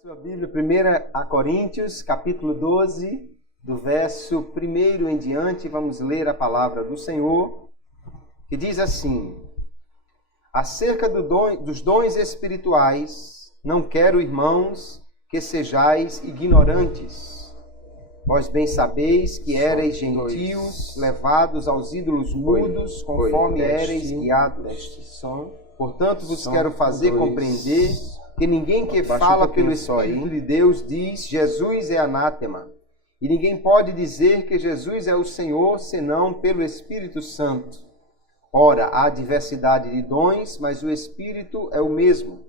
Sua Bíblia, 1 Coríntios, capítulo 12, do verso 1 em diante, vamos ler a palavra do Senhor, que diz assim: acerca dos dons espirituais, não quero, irmãos, que sejais ignorantes. Vós bem sabeis que éreis gentios, levados aos ídolos mudos, conforme éreis guiados. Portanto, vos quero fazer compreender que ninguém que fala pelo Espírito de Deus diz Jesus é anátema. E ninguém pode dizer que Jesus é o Senhor senão pelo Espírito Santo. Ora, há diversidade de dons, mas o Espírito é o mesmo.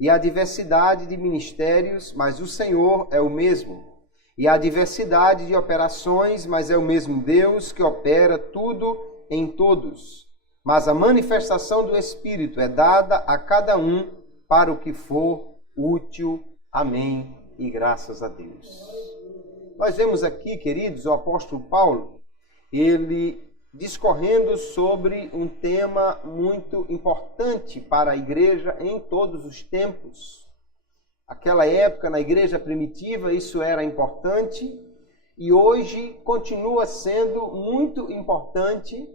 E há diversidade de ministérios, mas o Senhor é o mesmo. E há diversidade de operações, mas é o mesmo Deus que opera tudo em todos. Mas a manifestação do Espírito é dada a cada um para o que for útil. Amém. E graças a Deus. Nós vemos aqui, queridos, o apóstolo Paulo, ele discorrendo sobre um tema muito importante para a igreja em todos os tempos. Aquela época, na igreja primitiva, isso era importante e hoje continua sendo muito importante,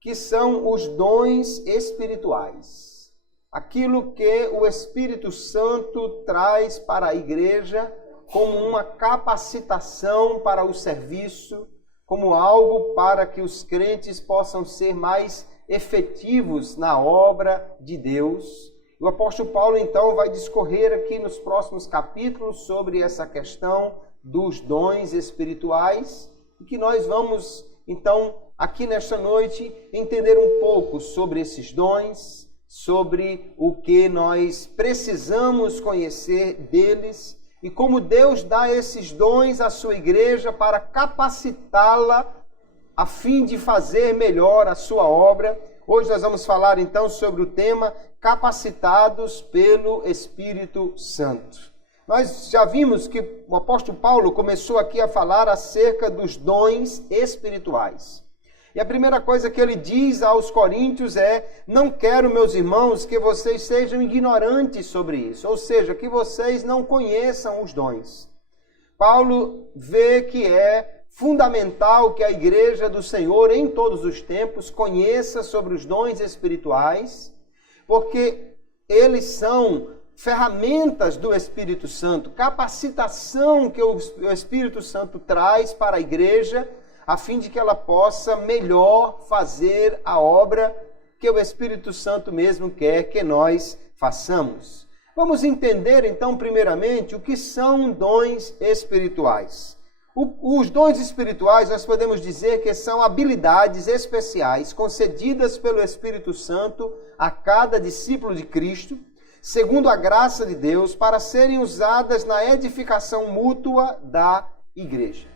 que são os dons espirituais. Aquilo que o Espírito Santo traz para a igreja como uma capacitação para o serviço, como algo para que os crentes possam ser mais efetivos na obra de Deus. O apóstolo Paulo, então, vai discorrer aqui nos próximos capítulos sobre essa questão dos dons espirituais, e que nós vamos, então, aqui nesta noite, entender um pouco sobre esses dons, sobre o que nós precisamos conhecer deles e como Deus dá esses dons à sua igreja para capacitá-la a fim de fazer melhor a sua obra. Hoje nós vamos falar então sobre o tema capacitados pelo Espírito Santo. Nós já vimos que o apóstolo Paulo começou aqui a falar acerca dos dons espirituais. E a primeira coisa que ele diz aos coríntios é: não quero, meus irmãos, que vocês sejam ignorantes sobre isso. Ou seja, que vocês não conheçam os dons. Paulo vê que é fundamental que a igreja do Senhor, em todos os tempos, conheça sobre os dons espirituais, porque eles são ferramentas do Espírito Santo, capacitação que o Espírito Santo traz para a igreja, a fim de que ela possa melhor fazer a obra que o Espírito Santo mesmo quer que nós façamos. Vamos entender, então, primeiramente, o que são dons espirituais. Os dons espirituais, nós podemos dizer que são habilidades especiais concedidas pelo Espírito Santo a cada discípulo de Cristo, segundo a graça de Deus, para serem usadas na edificação mútua da igreja.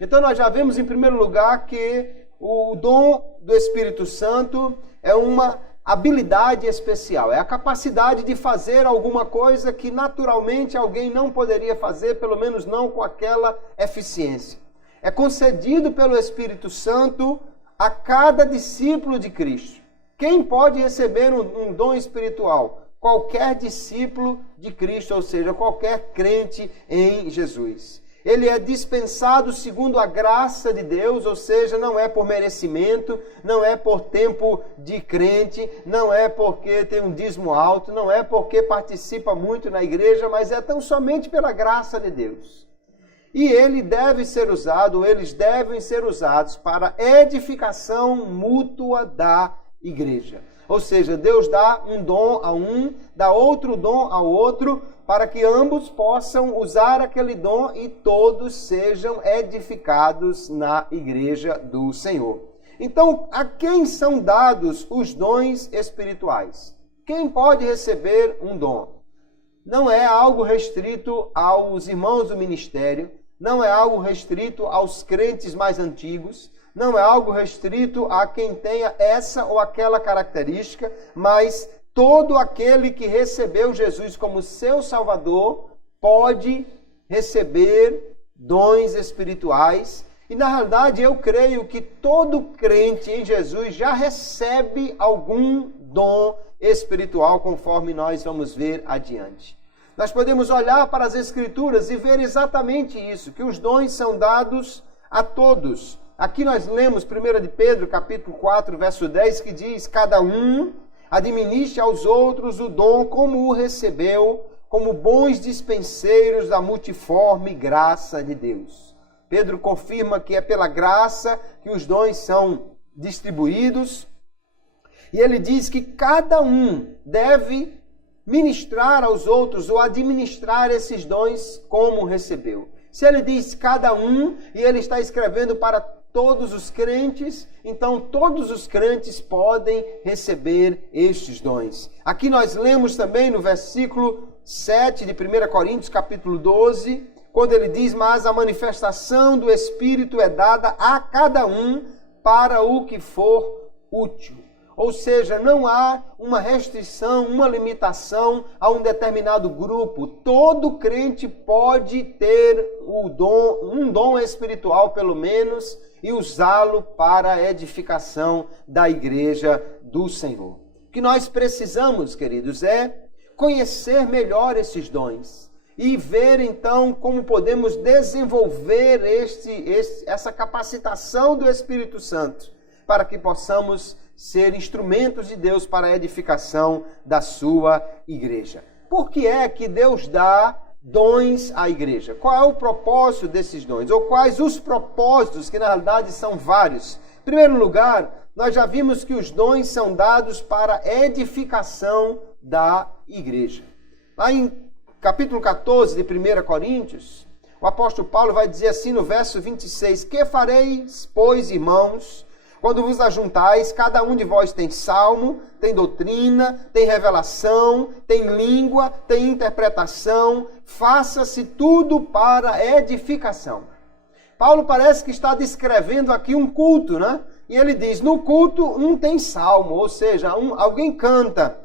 Então nós já vemos em primeiro lugar que o dom do Espírito Santo é uma habilidade especial, é a capacidade de fazer alguma coisa que naturalmente alguém não poderia fazer, pelo menos não com aquela eficiência. É concedido pelo Espírito Santo a cada discípulo de Cristo. Quem pode receber um dom espiritual? Qualquer discípulo de Cristo, ou seja, qualquer crente em Jesus. Ele é dispensado segundo a graça de Deus, ou seja, não é por merecimento, não é por tempo de crente, não é porque tem um dízimo alto, não é porque participa muito na igreja, mas é tão somente pela graça de Deus. E ele deve ser usado, eles devem ser usados para edificação mútua da igreja. Ou seja, Deus dá um dom a um, dá outro dom ao outro, para que ambos possam usar aquele dom e todos sejam edificados na igreja do Senhor. Então, a quem são dados os dons espirituais? Quem pode receber um dom? Não é algo restrito aos irmãos do ministério, não é algo restrito aos crentes mais antigos, não é algo restrito a quem tenha essa ou aquela característica, mas todo aquele que recebeu Jesus como seu Salvador pode receber dons espirituais. E na realidade eu creio que todo crente em Jesus já recebe algum dom espiritual, conforme nós vamos ver adiante. Nós podemos olhar para as Escrituras e ver exatamente isso, que os dons são dados a todos. Aqui nós lemos 1 de Pedro, capítulo 4, verso 10, que diz: cada um administre aos outros o dom como o recebeu, como bons dispenseiros da multiforme graça de Deus. Pedro confirma que é pela graça que os dons são distribuídos. E ele diz que cada um deve ministrar aos outros ou administrar esses dons como recebeu. Se ele diz cada um, e ele está escrevendo para todos os crentes, então todos os crentes podem receber estes dons. Aqui nós lemos também no versículo 7 de 1 Coríntios, capítulo 12, quando ele diz: mas a manifestação do Espírito é dada a cada um para o que for útil. Ou seja, não há uma restrição, uma limitação a um determinado grupo. Todo crente pode ter um dom espiritual, pelo menos, e usá-lo para a edificação da igreja do Senhor. O que nós precisamos, queridos, é conhecer melhor esses dons e ver, então, como podemos desenvolver essa capacitação do Espírito Santo para que possamos ser instrumentos de Deus para a edificação da sua igreja. Por que é que Deus dá dons à igreja? Qual é o propósito desses dons? Ou quais os propósitos, que na realidade são vários? Em primeiro lugar, nós já vimos que os dons são dados para a edificação da igreja. Lá em capítulo 14 de 1 Coríntios, o apóstolo Paulo vai dizer assim no verso 26: que fareis, pois, irmãos, quando vos ajuntais? Cada um de vós tem salmo, tem doutrina, tem revelação, tem língua, tem interpretação. Faça-se tudo para edificação. Paulo parece que está descrevendo aqui um culto, né? E ele diz: no culto um tem salmo, ou seja, alguém canta,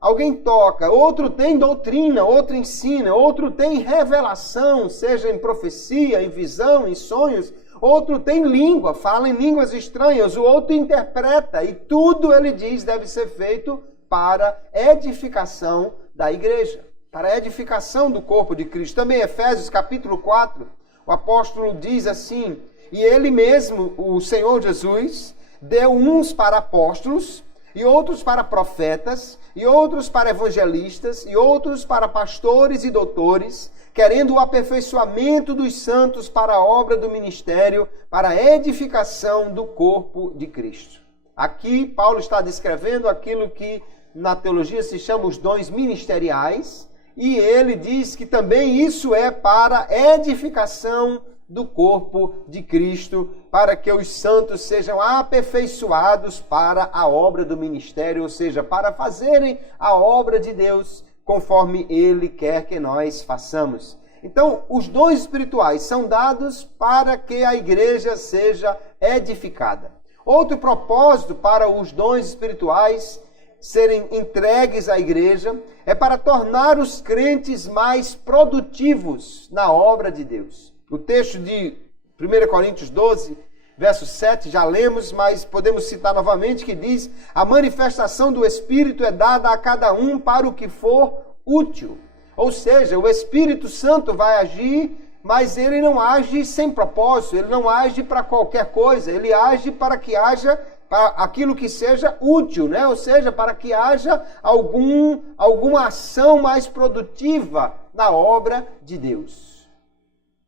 alguém toca, outro tem doutrina, outro ensina, outro tem revelação, seja em profecia, em visão, em sonhos. Outro tem língua, fala em línguas estranhas, o outro interpreta, e tudo, ele diz, deve ser feito para edificação da igreja, para edificação do corpo de Cristo. Também Efésios capítulo 4, o apóstolo diz assim: e ele mesmo, o Senhor Jesus, deu uns para apóstolos, e outros para profetas, e outros para evangelistas, e outros para pastores e doutores, querendo o aperfeiçoamento dos santos para a obra do ministério, para a edificação do corpo de Cristo. Aqui, Paulo está descrevendo aquilo que na teologia se chama os dons ministeriais, e ele diz que também isso é para a edificação do corpo de Cristo, para que os santos sejam aperfeiçoados para a obra do ministério, ou seja, para fazerem a obra de Deus, conforme Ele quer que nós façamos. Então, os dons espirituais são dados para que a igreja seja edificada. Outro propósito para os dons espirituais serem entregues à igreja é para tornar os crentes mais produtivos na obra de Deus. O texto de 1 Coríntios 12, verso 7, já lemos, mas podemos citar novamente, que diz: a manifestação do Espírito é dada a cada um para o que for útil. Ou seja, o Espírito Santo vai agir, mas ele não age sem propósito, ele não age para qualquer coisa, ele age para que haja para aquilo que seja útil, né? Ou seja, para que haja alguma ação mais produtiva na obra de Deus.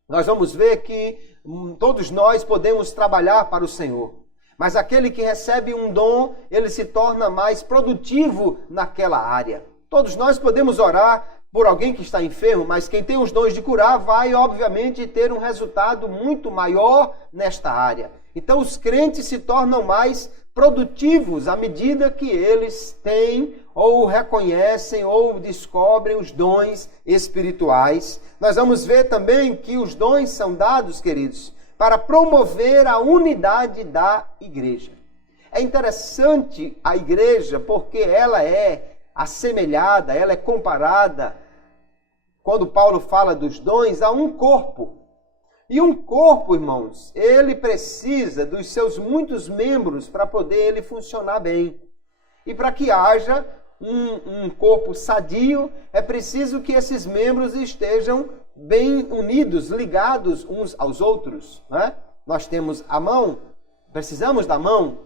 Nós vamos ver que todos nós podemos trabalhar para o Senhor, mas aquele que recebe um dom, ele se torna mais produtivo naquela área. Todos nós podemos orar por alguém que está enfermo, mas quem tem os dons de curar vai, obviamente, ter um resultado muito maior nesta área. Então, os crentes se tornam mais produtivos à medida que eles têm ou reconhecem ou descobrem os dons espirituais. Nós vamos ver também que os dons são dados, queridos, para promover a unidade da igreja. É interessante a igreja porque ela é assemelhada, ela é comparada, quando Paulo fala dos dons, a um corpo. E um corpo, irmãos, ele precisa dos seus muitos membros para poder ele funcionar bem. E para que haja um corpo sadio, é preciso que esses membros estejam bem unidos, ligados uns aos outros. Né? Nós temos a mão, precisamos da mão.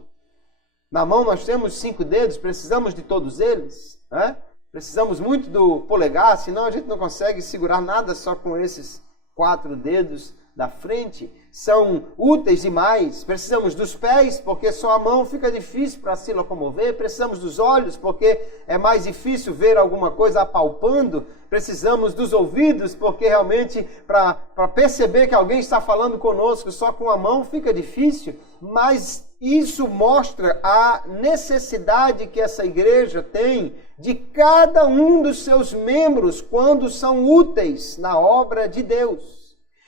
Na mão nós temos 5 dedos, precisamos de todos eles. Né? Precisamos muito do polegar, senão a gente não consegue segurar nada só com esses 4 dedos da frente. São úteis demais. Precisamos dos pés, porque só a mão fica difícil para se locomover. Precisamos dos olhos, porque é mais difícil ver alguma coisa apalpando. Precisamos dos ouvidos, porque realmente para perceber que alguém está falando conosco só com a mão fica difícil. Mas isso mostra a necessidade que essa igreja tem de cada um dos seus membros quando são úteis na obra de Deus.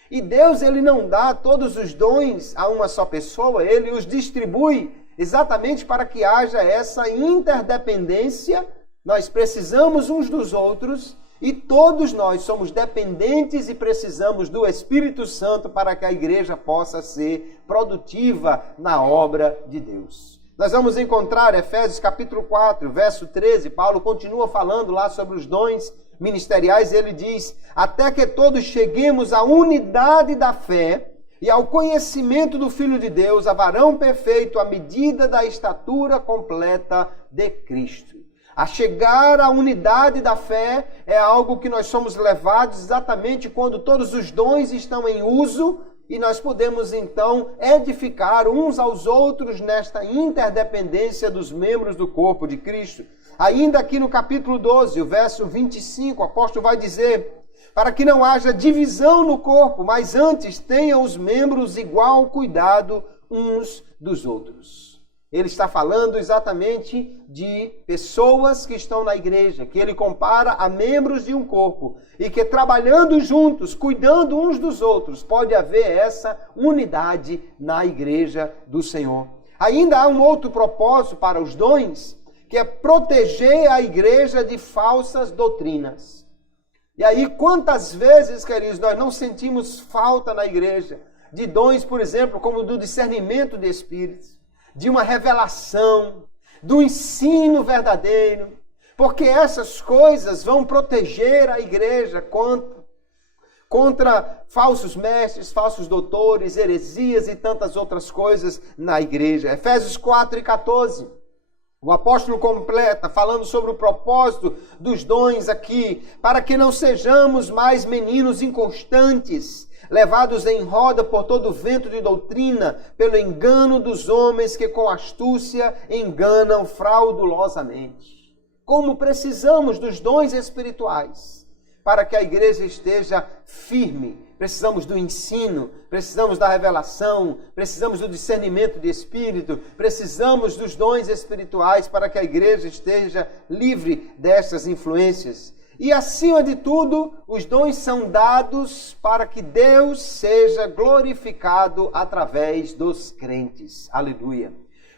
E Deus, ele não dá todos os dons a uma só pessoa, ele os distribui exatamente para que haja essa interdependência. Nós precisamos uns dos outros e todos nós somos dependentes e precisamos do Espírito Santo para que a igreja possa ser produtiva na obra de Deus. Nós vamos encontrar Efésios capítulo 4, verso 13, Paulo continua falando lá sobre os dons ministeriais, ele diz: até que todos cheguemos à unidade da fé e ao conhecimento do Filho de Deus, a varão perfeito, à medida da estatura completa de Cristo. A chegar à unidade da fé é algo que nós somos levados exatamente quando todos os dons estão em uso e nós podemos então edificar uns aos outros nesta interdependência dos membros do corpo de Cristo. Ainda aqui no capítulo 12, o verso 25, o apóstolo vai dizer: para que não haja divisão no corpo, mas antes tenham os membros igual cuidado uns dos outros. Ele está falando exatamente de pessoas que estão na igreja, que ele compara a membros de um corpo, e que trabalhando juntos, cuidando uns dos outros, pode haver essa unidade na igreja do Senhor. Ainda há um outro propósito para os dons, que é proteger a igreja de falsas doutrinas. E aí, quantas vezes, queridos, nós não sentimos falta na igreja de dons, por exemplo, como do discernimento de espíritos, de uma revelação, do ensino verdadeiro, porque essas coisas vão proteger a igreja contra falsos mestres, falsos doutores, heresias e tantas outras coisas na igreja. Efésios 4 e 14. O apóstolo completa, falando sobre o propósito dos dons aqui, para que não sejamos mais meninos inconstantes, levados em roda por todo vento de doutrina, pelo engano dos homens que com astúcia enganam fraudulosamente. Como precisamos dos dons espirituais para que a igreja esteja firme. Precisamos do ensino, precisamos da revelação, precisamos do discernimento de espírito, precisamos dos dons espirituais para que a igreja esteja livre dessas influências. E acima de tudo, os dons são dados para que Deus seja glorificado através dos crentes. Aleluia.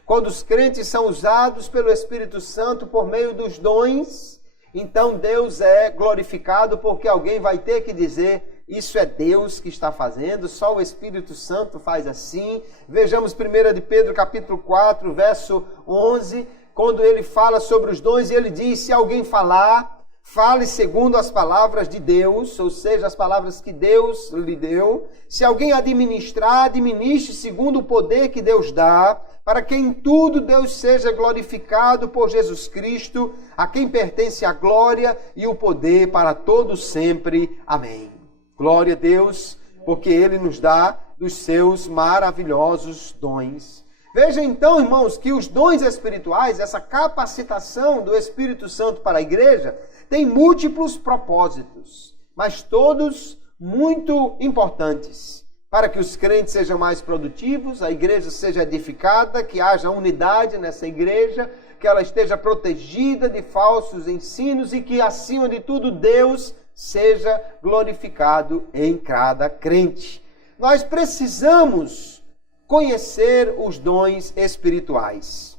Quando os crentes são usados pelo Espírito Santo por meio dos dons, então Deus é glorificado, porque alguém vai ter que dizer: isso é Deus que está fazendo, só o Espírito Santo faz assim. Vejamos 1 de Pedro capítulo 4, verso 11, quando ele fala sobre os dons, e ele diz: se alguém falar, fale segundo as palavras de Deus, ou seja, as palavras que Deus lhe deu. Se alguém administrar, administre segundo o poder que Deus dá, para que em tudo Deus seja glorificado por Jesus Cristo, a quem pertence a glória e o poder para todos sempre. Amém. Glória a Deus, porque Ele nos dá dos seus maravilhosos dons. Veja então, irmãos, que os dons espirituais, essa capacitação do Espírito Santo para a igreja, tem múltiplos propósitos, mas todos muito importantes, para que os crentes sejam mais produtivos, a igreja seja edificada, que haja unidade nessa igreja, que ela esteja protegida de falsos ensinos e que, acima de tudo, Deus seja glorificado em cada crente. Nós precisamos conhecer os dons espirituais.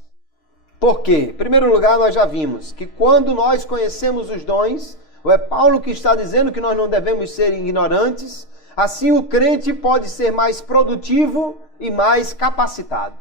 Por quê? Em primeiro lugar, nós já vimos que quando nós conhecemos os dons, é Paulo que está dizendo que nós não devemos ser ignorantes, Assim o crente pode ser mais produtivo e mais capacitado.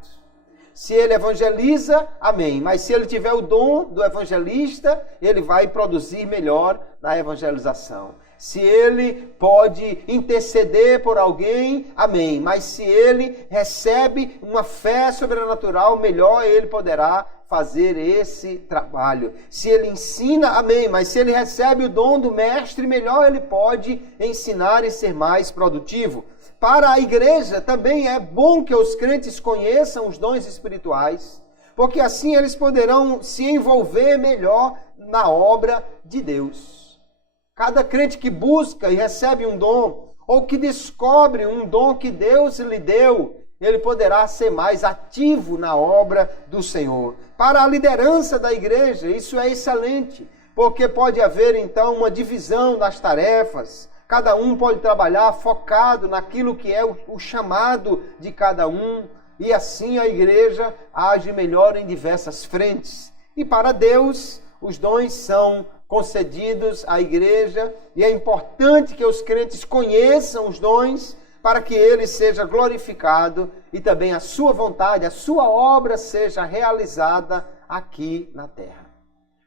Se ele evangeliza, amém. Mas se ele tiver o dom do evangelista, ele vai produzir melhor na evangelização. Se ele pode interceder por alguém, amém. Mas se ele recebe uma fé sobrenatural, melhor ele poderá fazer esse trabalho. Se ele ensina, amém. Mas se ele recebe o dom do mestre, melhor ele pode ensinar e ser mais produtivo. Para a igreja também é bom que os crentes conheçam os dons espirituais, porque assim eles poderão se envolver melhor na obra de Deus. Cada crente que busca e recebe um dom, ou que descobre um dom que Deus lhe deu, ele poderá ser mais ativo na obra do Senhor. Para a liderança da igreja, isso é excelente, porque pode haver então uma divisão das tarefas. Cada um pode trabalhar focado naquilo que é o chamado de cada um, e assim a igreja age melhor em diversas frentes. E para Deus, os dons são concedidos à igreja, e é importante que os crentes conheçam os dons para que ele seja glorificado e também a sua vontade, a sua obra seja realizada aqui na terra.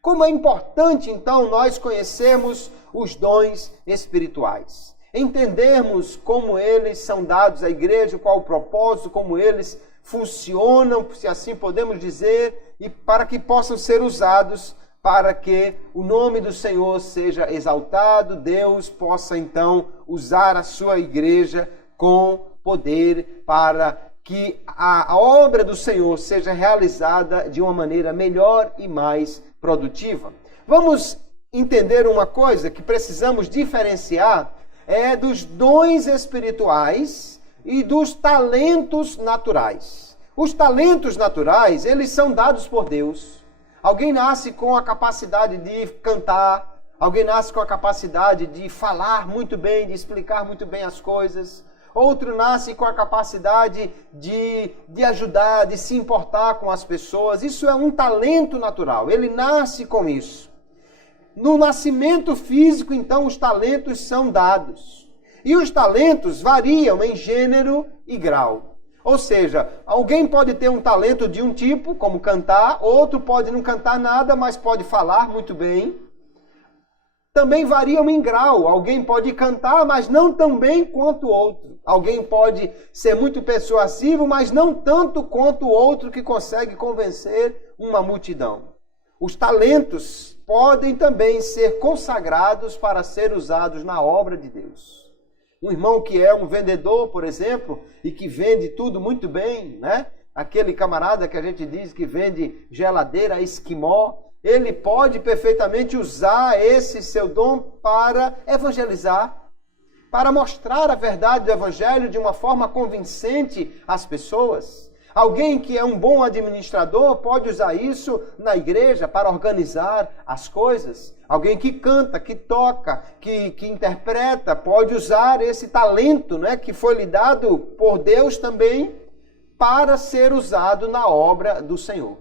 Como é importante, então, nós conhecermos os dons espirituais, entendermos como eles são dados à igreja, qual o propósito, como eles funcionam, se assim podemos dizer, e para que possam ser usados para que o nome do Senhor seja exaltado, Deus possa então usar a sua igreja com poder para que a obra do Senhor seja realizada de uma maneira melhor e mais produtiva. Vamos entender uma coisa que precisamos diferenciar, é dos dons espirituais e dos talentos naturais. Os talentos naturais, eles são dados por Deus. Alguém nasce com a capacidade de cantar, alguém nasce com a capacidade de falar muito bem, de explicar muito bem as coisas. Outro nasce com a capacidade de ajudar, de se importar com as pessoas. Isso é um talento natural, ele nasce com isso. No nascimento físico, então, os talentos são dados. E os talentos variam em gênero e grau. Ou seja, alguém pode ter um talento de um tipo, como cantar, outro pode não cantar nada, mas pode falar muito bem. Também variam em grau. Alguém pode cantar, mas não tão bem quanto o outro. Alguém pode ser muito persuasivo, mas não tanto quanto o outro que consegue convencer uma multidão. Os talentos podem também ser consagrados para ser usados na obra de Deus. Um irmão que é um vendedor, por exemplo, e que vende tudo muito bem, né? Aquele camarada que a gente diz que vende geladeira esquimó, ele pode perfeitamente usar esse seu dom para evangelizar, para mostrar a verdade do evangelho de uma forma convincente às pessoas. Alguém que é um bom administrador pode usar isso na igreja para organizar as coisas. Alguém que canta, que toca, que interpreta, pode usar esse talento, né, que foi lhe dado por Deus também para ser usado na obra do Senhor.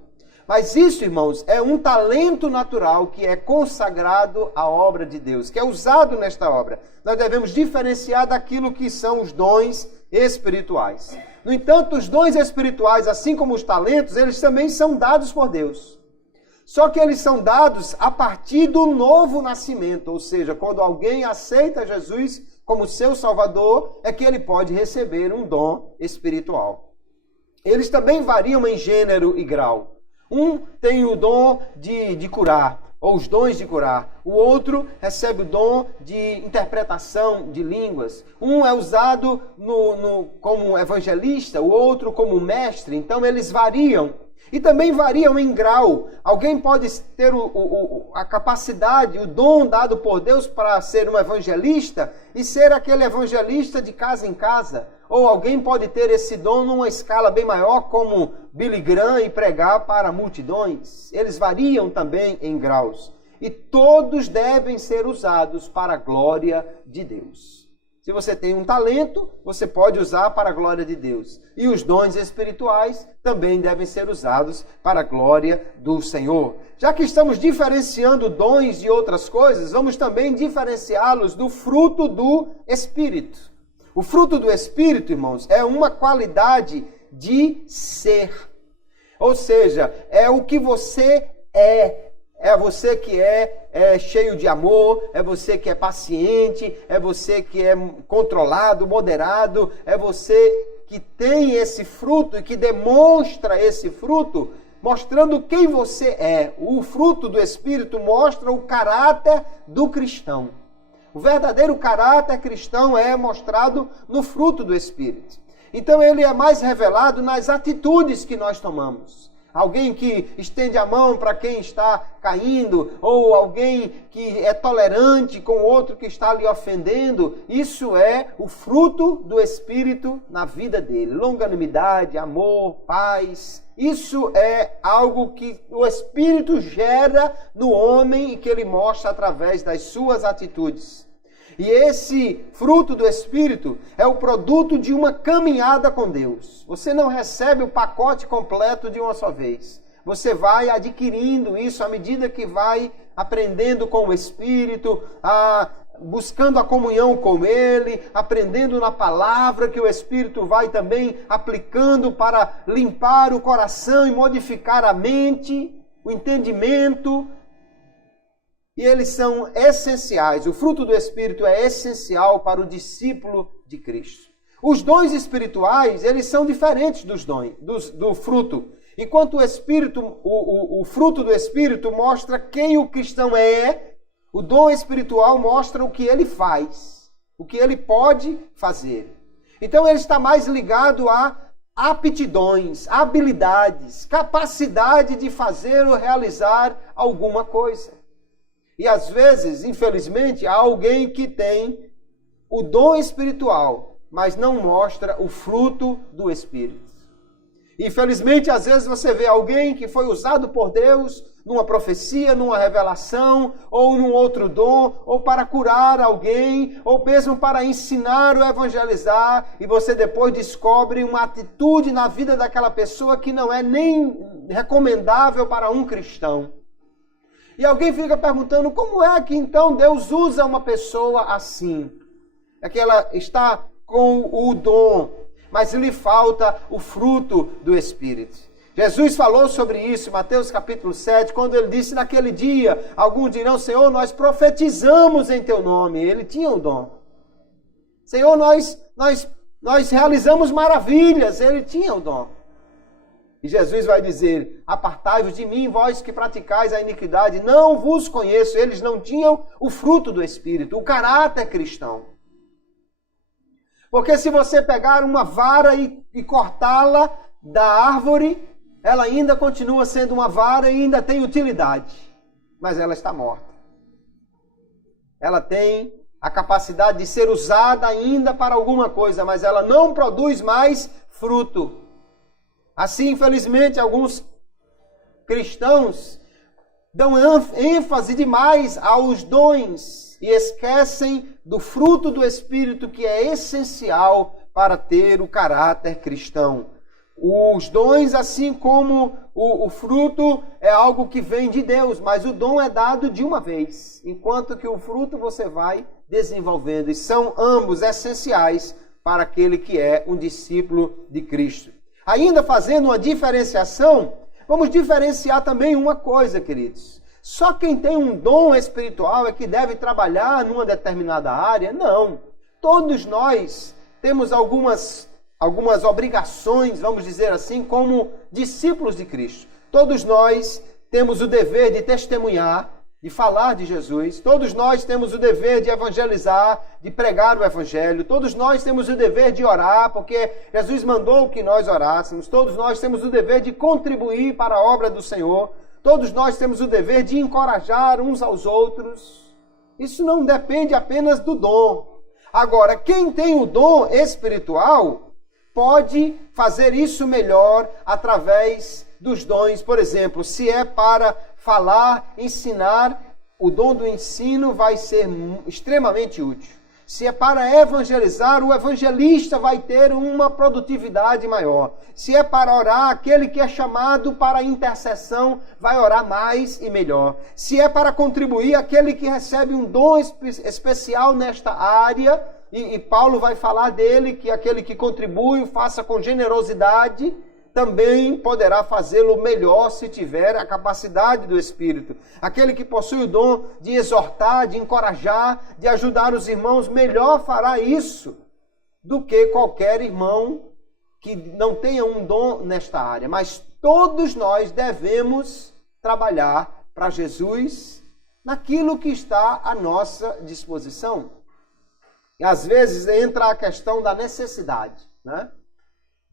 Mas isso, irmãos, é um talento natural que é consagrado à obra de Deus, que é usado nesta obra. Nós devemos diferenciar daquilo que são os dons espirituais. No entanto, os dons espirituais, assim como os talentos, eles também são dados por Deus. Só que eles são dados a partir do novo nascimento, ou seja, quando alguém aceita Jesus como seu Salvador, é que ele pode receber um dom espiritual. Eles também variam em gênero e grau. Um tem o dom de curar, ou os dons de curar. O outro recebe o dom de interpretação de línguas. Um é usado como evangelista, o outro como mestre. Então eles variam. E também variam em grau. Alguém pode ter a capacidade, o dom dado por Deus para ser um evangelista e ser aquele evangelista de casa em casa. Ou alguém pode ter esse dom numa escala bem maior, como Billy Graham, e pregar para multidões. Eles variam também em graus. E todos devem ser usados para a glória de Deus. Se você tem um talento, você pode usar para a glória de Deus. E os dons espirituais também devem ser usados para a glória do Senhor. Já que estamos diferenciando dons de outras coisas, vamos também diferenciá-los do fruto do Espírito. O fruto do Espírito, irmãos, é uma qualidade de ser. Ou seja, é o que você é. É você que é cheio de amor, é você que é paciente, é você que é controlado, moderado, é você que tem esse fruto e que demonstra esse fruto, mostrando quem você é. O fruto do Espírito mostra o caráter do cristão. O verdadeiro caráter cristão é mostrado no fruto do Espírito. Então ele é mais revelado nas atitudes que nós tomamos. Alguém que estende a mão para quem está caindo, ou alguém que é tolerante com outro que está lhe ofendendo, isso é o fruto do Espírito na vida dele. Longanimidade, amor, paz, isso é algo que o Espírito gera no homem e que ele mostra através das suas atitudes. E esse fruto do Espírito é o produto de uma caminhada com Deus. Você não recebe o pacote completo de uma só vez. Você vai adquirindo isso à medida que vai aprendendo com o Espírito, buscando a comunhão com Ele, aprendendo na palavra que o Espírito vai também aplicando para limpar o coração e modificar a mente, o entendimento. E eles são essenciais. O fruto do Espírito é essencial para o discípulo de Cristo. Os dons espirituais, eles são diferentes dos dons, do fruto. Enquanto o Espírito, o fruto do Espírito mostra quem o cristão é, o dom espiritual mostra o que ele faz, o que ele pode fazer. Então ele está mais ligado a aptidões, habilidades, capacidade de fazer ou realizar alguma coisa. E às vezes, infelizmente, há alguém que tem o dom espiritual, mas não mostra o fruto do Espírito. Infelizmente, às vezes você vê alguém que foi usado por Deus numa profecia, numa revelação, ou num outro dom, ou para curar alguém, ou mesmo para ensinar ou evangelizar, e você depois descobre uma atitude na vida daquela pessoa que não é nem recomendável para um cristão. E alguém fica perguntando, como é que então Deus usa uma pessoa assim? É que ela está com o dom, mas lhe falta o fruto do Espírito. Jesus falou sobre isso em Mateus capítulo 7, quando ele disse, naquele dia, alguns dirão, Senhor, nós profetizamos em teu nome. Ele tinha o dom. Senhor, nós realizamos maravilhas. Ele tinha o dom. E Jesus vai dizer, apartai-vos de mim, vós que praticais a iniquidade, não vos conheço. Eles não tinham o fruto do Espírito, o caráter cristão. Porque se você pegar uma vara e cortá-la da árvore, ela ainda continua sendo uma vara e ainda tem utilidade. Mas ela está morta. Ela tem a capacidade de ser usada ainda para alguma coisa, mas ela não produz mais fruto. Assim, infelizmente, alguns cristãos dão ênfase demais aos dons e esquecem do fruto do Espírito, que é essencial para ter o caráter cristão. Os dons, assim como o fruto, é algo que vem de Deus, mas o dom é dado de uma vez, enquanto que o fruto você vai desenvolvendo. E são ambos essenciais para aquele que é um discípulo de Cristo. Ainda fazendo uma diferenciação, vamos diferenciar também uma coisa, queridos. Só quem tem um dom espiritual é que deve trabalhar numa determinada área? Não. Todos nós temos algumas obrigações, vamos dizer assim, como discípulos de Cristo. Todos nós temos o dever de testemunhar, de falar de Jesus. Todos nós temos o dever de evangelizar, de pregar o evangelho. Todos nós temos o dever de orar, porque Jesus mandou que nós orássemos. Todos nós temos o dever de contribuir para a obra do Senhor. Todos nós temos o dever de encorajar uns aos outros. Isso não depende apenas do dom. Agora, quem tem o dom espiritual pode fazer isso melhor através dos dons. Por exemplo, se é para falar, ensinar, o dom do ensino vai ser extremamente útil. Se é para evangelizar, o evangelista vai ter uma produtividade maior. Se é para orar, aquele que é chamado para a intercessão vai orar mais e melhor. Se é para contribuir, aquele que recebe um dom especial nesta área e Paulo vai falar dele, que aquele que contribui, faça com generosidade, também poderá fazê-lo melhor se tiver a capacidade do Espírito. Aquele que possui o dom de exortar, de encorajar, de ajudar os irmãos, melhor fará isso do que qualquer irmão que não tenha um dom nesta área. Mas todos nós devemos trabalhar para Jesus naquilo que está à nossa disposição. E às vezes entra a questão da necessidade, né?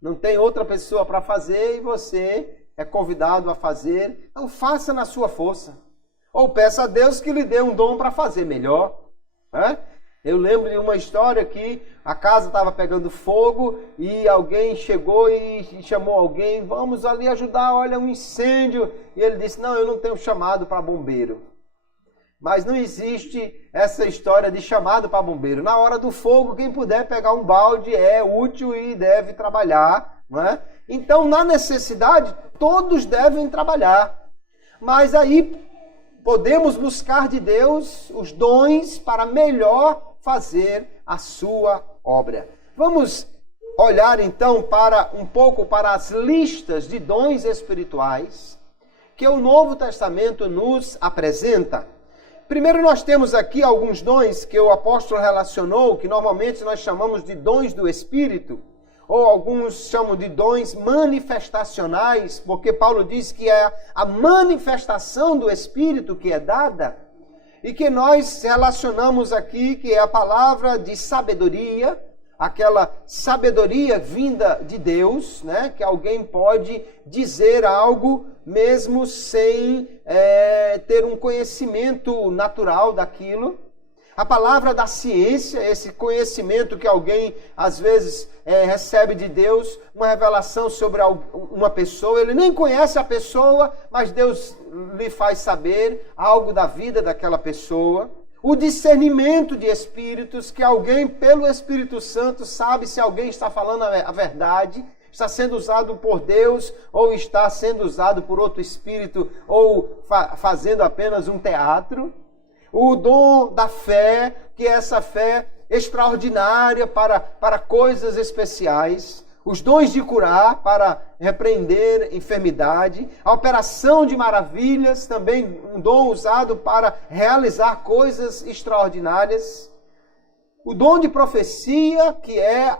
Não tem outra pessoa para fazer e você é convidado a fazer. Então faça na sua força. Ou peça a Deus que lhe dê um dom para fazer melhor, né? Eu lembro de uma história que a casa estava pegando fogo e alguém chegou e chamou alguém, vamos ali ajudar, olha um incêndio. E ele disse, não, eu não tenho chamado para bombeiro. Mas não existe essa história de chamado para bombeiro. Na hora do fogo, quem puder pegar um balde é útil e deve trabalhar, não é? Então, na necessidade, todos devem trabalhar. Mas aí podemos buscar de Deus os dons para melhor fazer a sua obra. Vamos olhar então um pouco para as listas de dons espirituais que o Novo Testamento nos apresenta. Primeiro nós temos aqui alguns dons que o apóstolo relacionou, que normalmente nós chamamos de dons do Espírito, ou alguns chamam de dons manifestacionais, porque Paulo diz que é a manifestação do Espírito que é dada, e que nós relacionamos aqui, que é a palavra de sabedoria, aquela sabedoria vinda de Deus, né? Que alguém pode dizer algo mesmo sem ter um conhecimento natural daquilo. A palavra da ciência, esse conhecimento que alguém às vezes recebe de Deus, uma revelação sobre uma pessoa, ele nem conhece a pessoa, mas Deus lhe faz saber algo da vida daquela pessoa. O discernimento de espíritos, que alguém pelo Espírito Santo sabe se alguém está falando a verdade, está sendo usado por Deus ou está sendo usado por outro espírito ou fazendo apenas um teatro. O dom da fé, que é essa fé extraordinária para coisas especiais. Os dons de curar, para repreender enfermidade. A operação de maravilhas, também um dom usado para realizar coisas extraordinárias. O dom de profecia, que é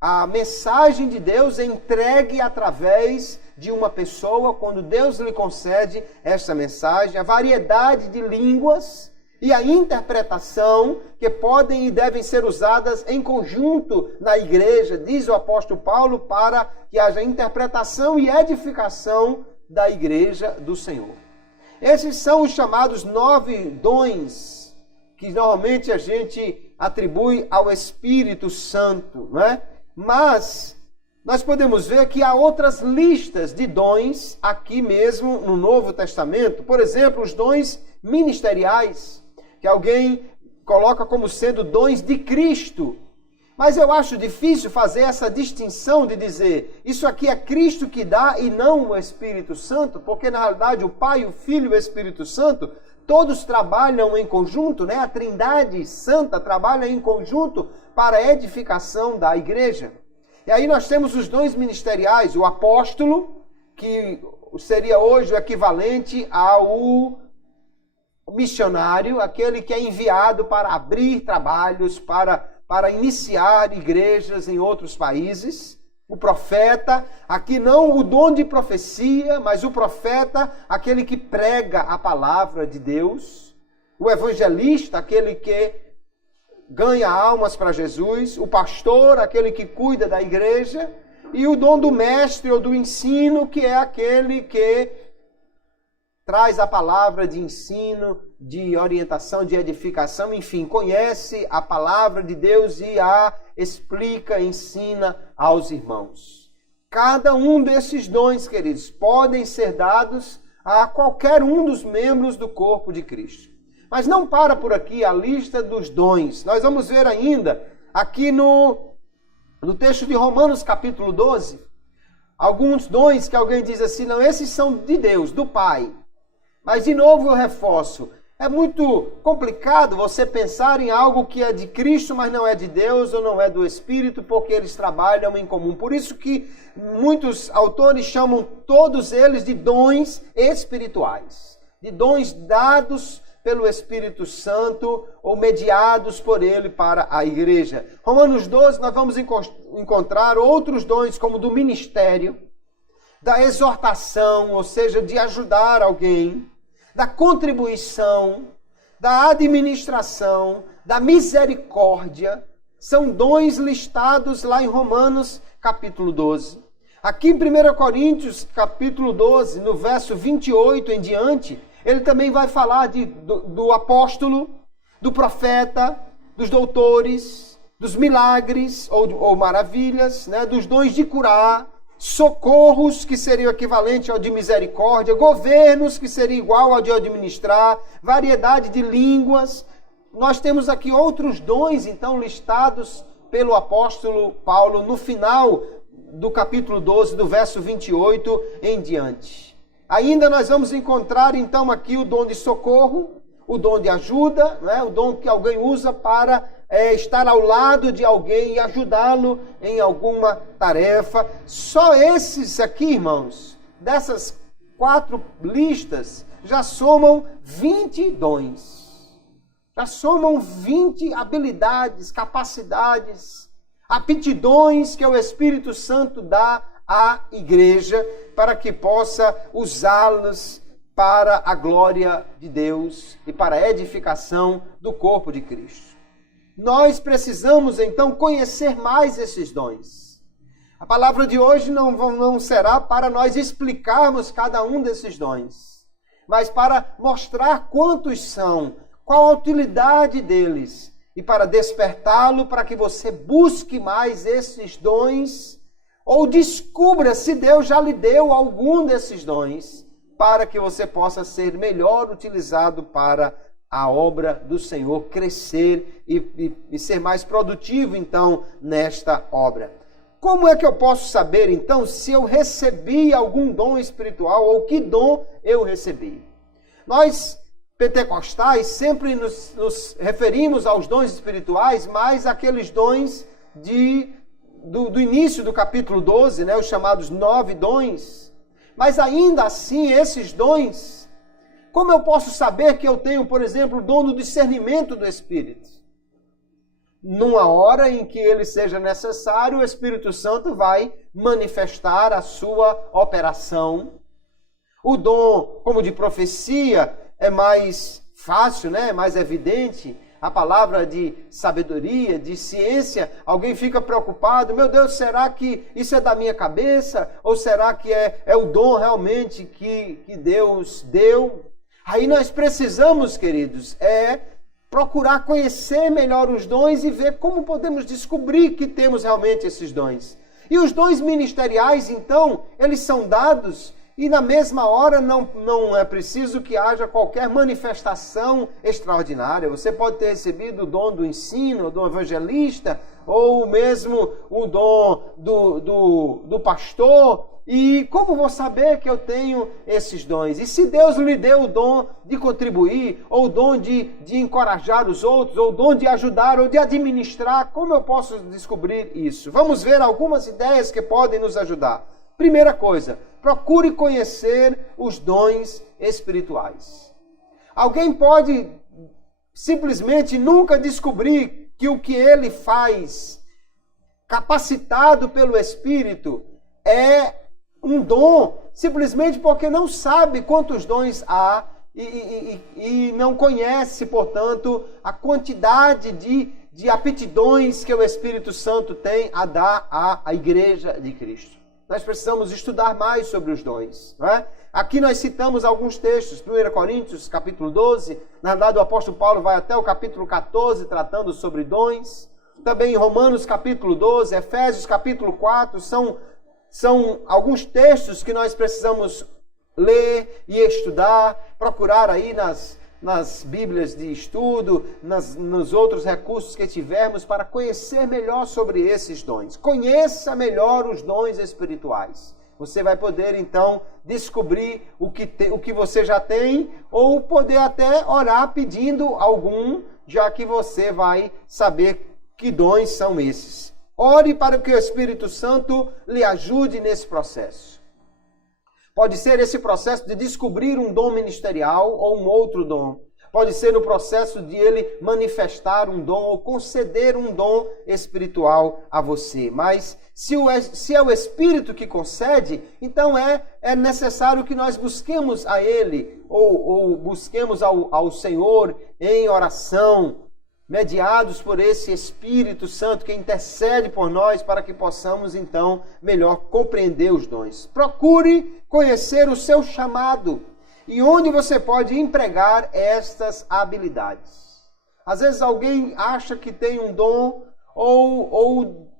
a mensagem de Deus entregue através de uma pessoa, quando Deus lhe concede essa mensagem. A variedade de línguas e a interpretação, que podem e devem ser usadas em conjunto na igreja, diz o apóstolo Paulo, para que haja interpretação e edificação da igreja do Senhor. Esses são os chamados 9 dons, que normalmente a gente atribui ao Espírito Santo, não é? Mas nós podemos ver que há outras listas de dons aqui mesmo no Novo Testamento. Por exemplo, os dons ministeriais, que alguém coloca como sendo dons de Cristo. Mas eu acho difícil fazer essa distinção de dizer, isso aqui é Cristo que dá e não o Espírito Santo, porque na realidade o Pai, o Filho e o Espírito Santo, todos trabalham em conjunto, né? A Trindade Santa trabalha em conjunto para a edificação da igreja. E aí nós temos os dons ministeriais, o apóstolo, que seria hoje o equivalente ao missionário, aquele que é enviado para abrir trabalhos, para iniciar igrejas em outros países. O profeta, aqui não o dom de profecia, mas o profeta, aquele que prega a palavra de Deus. O evangelista, aquele que ganha almas para Jesus. O pastor, aquele que cuida da igreja. E o dom do mestre ou do ensino, que é aquele que traz a palavra de ensino, de orientação, de edificação, enfim, conhece a palavra de Deus e a explica, ensina aos irmãos. Cada um desses dons, queridos, podem ser dados a qualquer um dos membros do corpo de Cristo. Mas não para por aqui a lista dos dons. Nós vamos ver ainda, aqui no texto de Romanos capítulo 12, alguns dons que alguém diz assim, não, esses são de Deus, do Pai. Mas, de novo, eu reforço, É muito complicado você pensar em algo que é de Cristo, mas não é de Deus ou não é do Espírito, porque eles trabalham em comum. Por isso que muitos autores chamam todos eles de dons espirituais, de dons dados pelo Espírito Santo ou mediados por ele para a igreja. Romanos 12, nós vamos encontrar outros dons como do ministério, da exortação, ou seja, de ajudar alguém, da contribuição, da administração, da misericórdia. São dons listados lá em Romanos capítulo 12. Aqui em 1 Coríntios capítulo 12, no verso 28 em diante, ele também vai falar do apóstolo, do profeta, dos doutores, dos milagres ou maravilhas, né? Dos dons de curar, socorros, que seria o equivalente ao de misericórdia, governos, que seria igual ao de administrar, variedade de línguas. Nós temos aqui outros dons, então, listados pelo apóstolo Paulo no final do capítulo 12, do verso 28 em diante. Ainda nós vamos encontrar, então, aqui o dom de socorro, o dom de ajuda, né? O dom que alguém usa para estar ao lado de alguém e ajudá-lo em alguma tarefa. Só esses aqui, irmãos, dessas 4 listas, já somam 20 dons. Já somam 20 habilidades, capacidades, aptidões que o Espírito Santo dá à igreja para que possa usá-las para a glória de Deus e para a edificação do corpo de Cristo. Nós precisamos, então, conhecer mais esses dons. A palavra de hoje não será para nós explicarmos cada um desses dons, mas para mostrar quantos são, qual a utilidade deles, e para despertá-lo para que você busque mais esses dons, ou descubra se Deus já lhe deu algum desses dons, para que você possa ser melhor utilizado para a obra do Senhor, crescer e ser mais produtivo, então, nesta obra. Como é que eu posso saber, então, se eu recebi algum dom espiritual ou que dom eu recebi? Nós, pentecostais, sempre nos referimos aos dons espirituais, mas aqueles dons do início do capítulo 12, né, os chamados 9 dons. Mas ainda assim, esses dons, como eu posso saber que eu tenho, por exemplo, o dom do discernimento do Espírito? Numa hora em que ele seja necessário, o Espírito Santo vai manifestar a sua operação. O dom, como de profecia, é mais fácil, né? É mais evidente. A palavra de sabedoria, de ciência, alguém fica preocupado, meu Deus, será que isso é da minha cabeça? Ou será que é o dom realmente que Deus deu? Aí nós precisamos, queridos, procurar conhecer melhor os dons e ver como podemos descobrir que temos realmente esses dons. E os dons ministeriais, então, eles são dados e na mesma hora não é preciso que haja qualquer manifestação extraordinária. Você pode ter recebido o dom do ensino, do evangelista, ou mesmo o dom do pastor. E como vou saber que eu tenho esses dons? E se Deus lhe deu o dom de contribuir, ou o dom de encorajar os outros, ou o dom de ajudar, ou de administrar, como eu posso descobrir isso? Vamos ver algumas ideias que podem nos ajudar. Primeira coisa, procure conhecer os dons espirituais. Alguém pode simplesmente nunca descobrir que o que ele faz, capacitado pelo Espírito, é um dom, simplesmente porque não sabe quantos dons há e não conhece, portanto, a quantidade de aptidões que o Espírito Santo tem a dar à Igreja de Cristo. Nós precisamos estudar mais sobre os dons, não é? Aqui nós citamos alguns textos, 1 Coríntios, capítulo 12, na verdade o apóstolo Paulo vai até o capítulo 14, tratando sobre dons. Também em Romanos, capítulo 12, Efésios, capítulo 4, são alguns textos que nós precisamos ler e estudar, procurar aí nas Bíblias de estudo, nos outros recursos que tivermos para conhecer melhor sobre esses dons. Conheça melhor os dons espirituais. Você vai poder, então, descobrir o que você já tem, ou poder até orar pedindo algum, já que você vai saber que dons são esses. Ore para que o Espírito Santo lhe ajude nesse processo. Pode ser esse processo de descobrir um dom ministerial ou um outro dom. Pode ser no processo de ele manifestar um dom ou conceder um dom espiritual a você. Mas se é o Espírito que concede, então é necessário que nós busquemos a Ele, ou busquemos ao Senhor em oração, mediados por esse Espírito Santo que intercede por nós para que possamos, então, melhor compreender os dons. Procure conhecer o seu chamado e onde você pode empregar estas habilidades. Às vezes alguém acha que tem um dom ou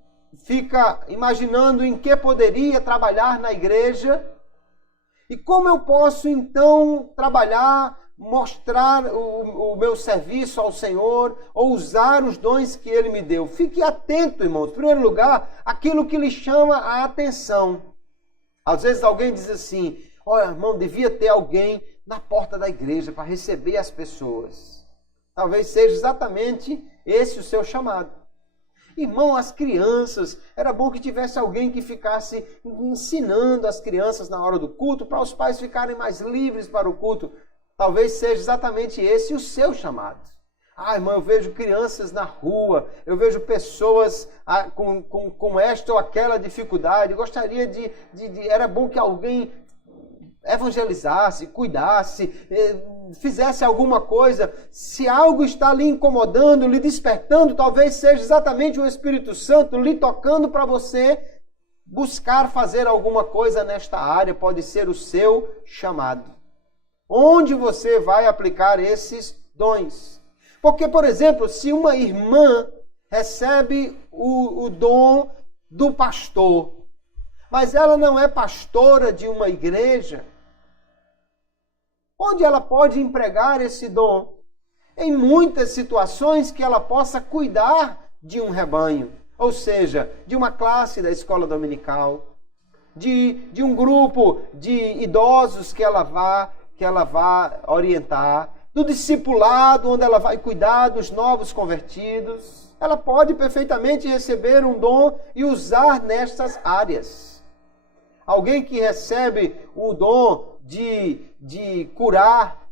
fica imaginando em que poderia trabalhar na igreja. E como eu posso, então, trabalhar, mostrar o meu serviço ao Senhor, ou usar os dons que Ele me deu? Fique atento, irmãos. Em primeiro lugar, aquilo que lhe chama a atenção. Às vezes alguém diz assim: olha, irmão, devia ter alguém na porta da igreja para receber as pessoas. Talvez seja exatamente esse o seu chamado. Irmão, as crianças, era bom que tivesse alguém que ficasse ensinando as crianças na hora do culto, para os pais ficarem mais livres para o culto. Talvez seja exatamente esse o seu chamado. Ah, irmão, eu vejo crianças na rua, eu vejo pessoas com esta ou aquela dificuldade. Gostaria era bom que alguém evangelizasse, cuidasse, fizesse alguma coisa. Se algo está lhe incomodando, lhe despertando, talvez seja exatamente o Espírito Santo lhe tocando para você buscar fazer alguma coisa nesta área. Pode ser o seu chamado. Onde você vai aplicar esses dons? Porque, por exemplo, se uma irmã recebe o dom do pastor, mas ela não é pastora de uma igreja, onde ela pode empregar esse dom? Em muitas situações que ela possa cuidar de um rebanho, ou seja, de uma classe da escola dominical, de um grupo de idosos que ela vá orientar, do discipulado, onde ela vai cuidar dos novos convertidos. Ela pode perfeitamente receber um dom e usar nestas áreas. Alguém que recebe o dom de curar,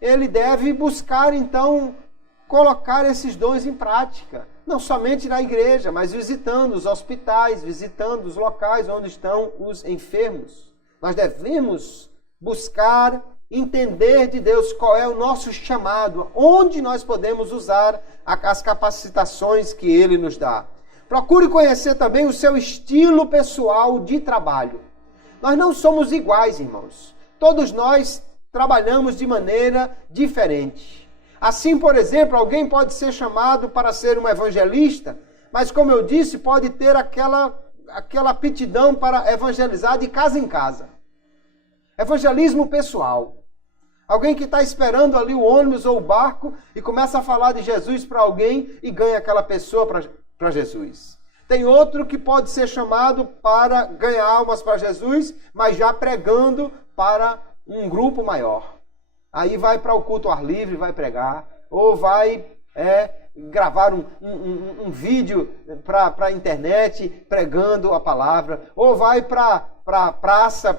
ele deve buscar, então, colocar esses dons em prática. Não somente na igreja, mas visitando os hospitais, visitando os locais onde estão os enfermos. Nós devemos buscar entender de Deus qual é o nosso chamado, onde nós podemos usar as capacitações que Ele nos dá. Procure conhecer também o seu estilo pessoal de trabalho. Nós não somos iguais, irmãos. Todos nós trabalhamos de maneira diferente. Assim, por exemplo, alguém pode ser chamado para ser um evangelista, mas, como eu disse, pode ter aquela aptidão para evangelizar de casa em casa. Evangelismo pessoal. Alguém que está esperando ali o ônibus ou o barco e começa a falar de Jesus para alguém e ganha aquela pessoa para Jesus. Tem outro que pode ser chamado para ganhar almas para Jesus, mas já pregando para um grupo maior. Aí vai para o culto ao ar livre, vai pregar, ou vai gravar um vídeo para a internet pregando a palavra, ou vai para a praça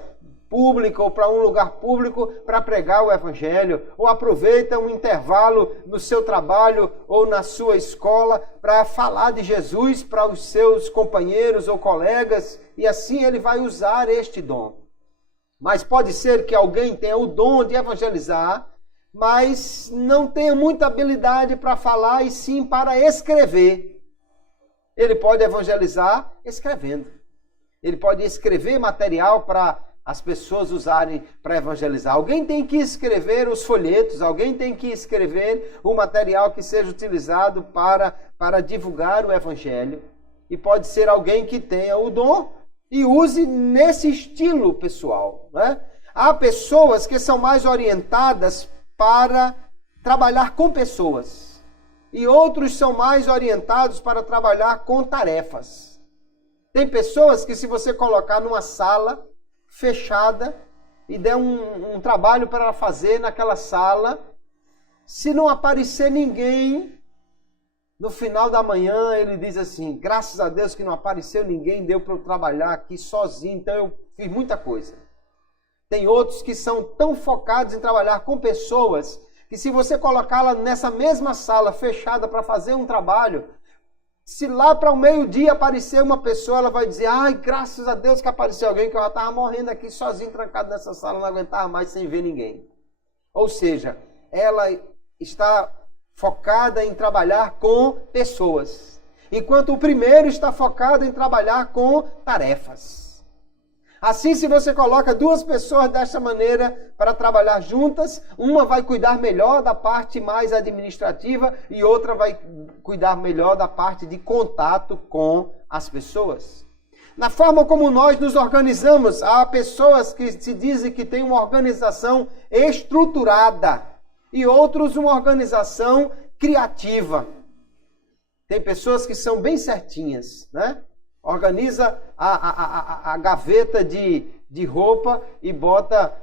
pública ou para um lugar público para pregar o evangelho, ou aproveita um intervalo no seu trabalho ou na sua escola para falar de Jesus para os seus companheiros ou colegas, e assim ele vai usar este dom. Mas pode ser que alguém tenha o dom de evangelizar, mas não tenha muita habilidade para falar e sim para escrever. Ele pode evangelizar escrevendo. Ele pode escrever material para as pessoas usarem para evangelizar. Alguém tem que escrever os folhetos, alguém tem que escrever o material que seja utilizado para divulgar o evangelho. E pode ser alguém que tenha o dom e use nesse estilo pessoal, né? Há pessoas que são mais orientadas para trabalhar com pessoas e outros são mais orientados para trabalhar com tarefas. Tem pessoas que, se você colocar numa sala, fechada e der um trabalho para ela fazer naquela sala, se não aparecer ninguém, no final da manhã ele diz assim, graças a Deus que não apareceu ninguém, deu para eu trabalhar aqui sozinho, então eu fiz muita coisa. Tem outros que são tão focados em trabalhar com pessoas, que se você colocá-la nessa mesma sala fechada para fazer um trabalho, se lá para o meio-dia aparecer uma pessoa, ela vai dizer, ai, graças a Deus que apareceu alguém, que eu já estava morrendo aqui sozinho, trancado nessa sala, não aguentava mais sem ver ninguém. Ou seja, ela está focada em trabalhar com pessoas, enquanto o primeiro está focado em trabalhar com tarefas. Assim, se você coloca duas pessoas desta maneira para trabalhar juntas, uma vai cuidar melhor da parte mais administrativa e outra vai cuidar melhor da parte de contato com as pessoas. Na forma como nós nos organizamos, há pessoas que se dizem que têm uma organização estruturada e outros uma organização criativa. Tem pessoas que são bem certinhas, né? Organiza a gaveta de roupa e bota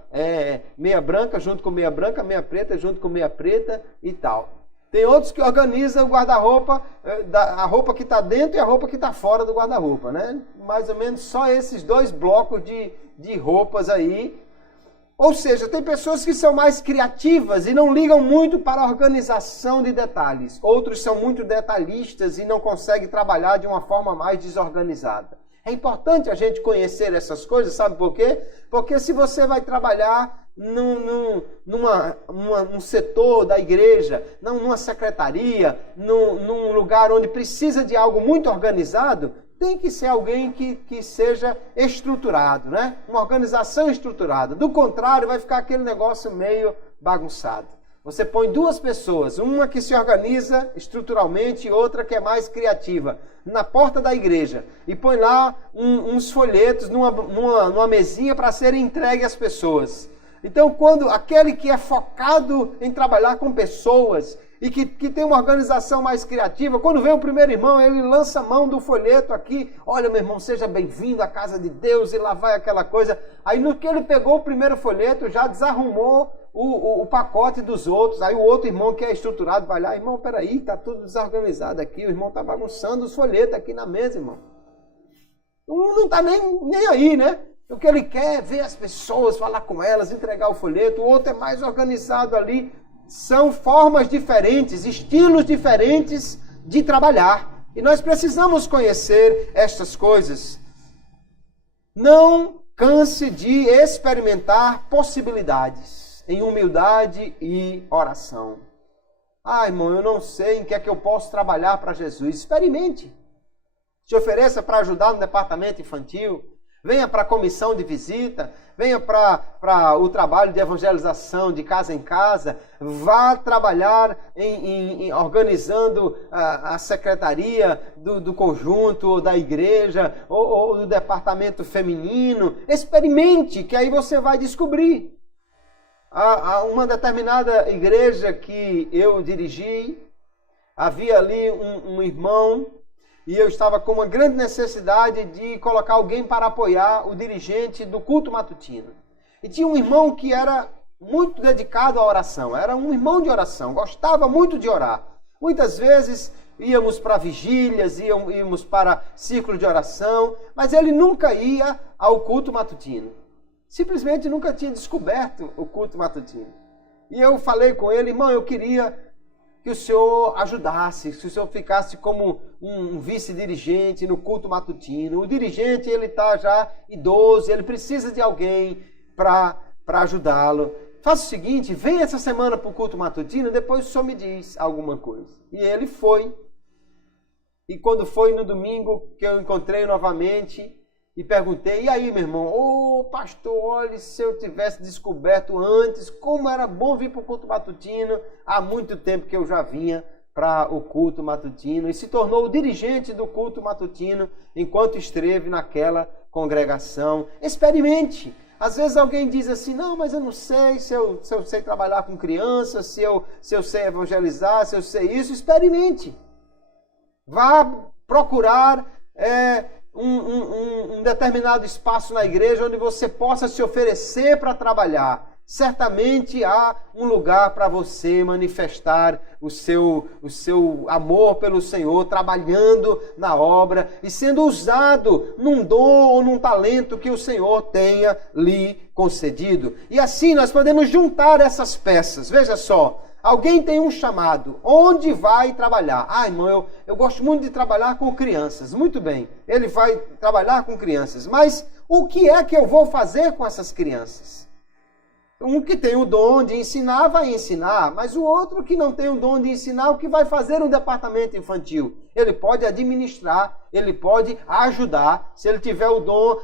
meia branca junto com meia branca, meia preta junto com meia preta e tal. Tem outros que organizam o guarda-roupa, a roupa que está dentro e a roupa que está fora do guarda-roupa, né? Mais ou menos só esses dois blocos de roupas aí. Ou seja, tem pessoas que são mais criativas e não ligam muito para a organização de detalhes. Outros são muito detalhistas e não conseguem trabalhar de uma forma mais desorganizada. É importante a gente conhecer essas coisas, sabe por quê? Porque se você vai trabalhar num setor da igreja, numa secretaria, num lugar onde precisa de algo muito organizado, tem que ser alguém que seja estruturado, né? Uma organização estruturada. Do contrário, vai ficar aquele negócio meio bagunçado. Você põe duas pessoas, uma que se organiza estruturalmente e outra que é mais criativa, na porta da igreja. E põe lá uns folhetos numa mesinha para serem entregues às pessoas. Então, quando aquele que é focado em trabalhar com pessoas e que tem uma organização mais criativa, quando vem o primeiro irmão, ele lança a mão do folheto aqui, olha meu irmão, seja bem-vindo à casa de Deus, e lá vai aquela coisa. Aí no que ele pegou o primeiro folheto, já desarrumou o pacote dos outros. Aí o outro irmão que é estruturado vai lá, irmão, peraí, está tudo desorganizado aqui, o irmão está bagunçando os folhetos aqui na mesa, irmão. Um não está nem aí, né? O que ele quer é ver as pessoas, falar com elas, entregar o folheto, o outro é mais organizado ali. São formas diferentes, estilos diferentes de trabalhar. E nós precisamos conhecer estas coisas. Não canse de experimentar possibilidades em humildade e oração. Ah, irmão, eu não sei em que é que eu posso trabalhar para Jesus. Experimente. Se ofereça para ajudar no departamento infantil. Venha para a comissão de visita, venha para o trabalho de evangelização de casa em casa, vá trabalhar organizando a secretaria do conjunto, ou da igreja, ou do departamento feminino. Experimente, que aí você vai descobrir. Há uma determinada igreja que eu dirigi, havia ali um irmão, e eu estava com uma grande necessidade de colocar alguém para apoiar o dirigente do culto matutino. E tinha um irmão que era muito dedicado à oração, era um irmão de oração, gostava muito de orar. Muitas vezes íamos para vigílias, íamos para círculo de oração, mas ele nunca ia ao culto matutino. Simplesmente nunca tinha descoberto o culto matutino. E eu falei com ele, irmão, eu queria que o senhor ajudasse, que o senhor ficasse como um vice-dirigente no culto matutino. O dirigente, ele está já idoso, ele precisa de alguém para ajudá-lo. Faça o seguinte, vem essa semana para o culto matutino, depois o senhor me diz alguma coisa. E ele foi. E quando foi no domingo que eu encontrei novamente e perguntei, e aí meu irmão, ô pastor, olha, se eu tivesse descoberto antes, como era bom vir para o culto matutino, há muito tempo que eu já vinha para o culto matutino, e se tornou o dirigente do culto matutino enquanto esteve naquela congregação. Experimente. Às vezes alguém diz assim, não, mas eu não sei se eu sei trabalhar com crianças, se eu sei evangelizar, se eu sei isso. Experimente. Vá procurar um determinado espaço na igreja onde você possa se oferecer para trabalhar. Certamente há um lugar para você manifestar o seu amor pelo Senhor, trabalhando na obra e sendo usado num dom ou num talento que o Senhor tenha lhe concedido. E assim nós podemos juntar essas peças. Veja só, alguém tem um chamado, onde vai trabalhar? Ah, irmão, eu gosto muito de trabalhar com crianças. Muito bem, ele vai trabalhar com crianças, mas o que é que eu vou fazer com essas crianças? Um que tem o dom de ensinar, vai ensinar, mas o outro que não tem o dom de ensinar, o que vai fazer no departamento infantil? Ele pode administrar, ele pode ajudar. Se ele tiver o dom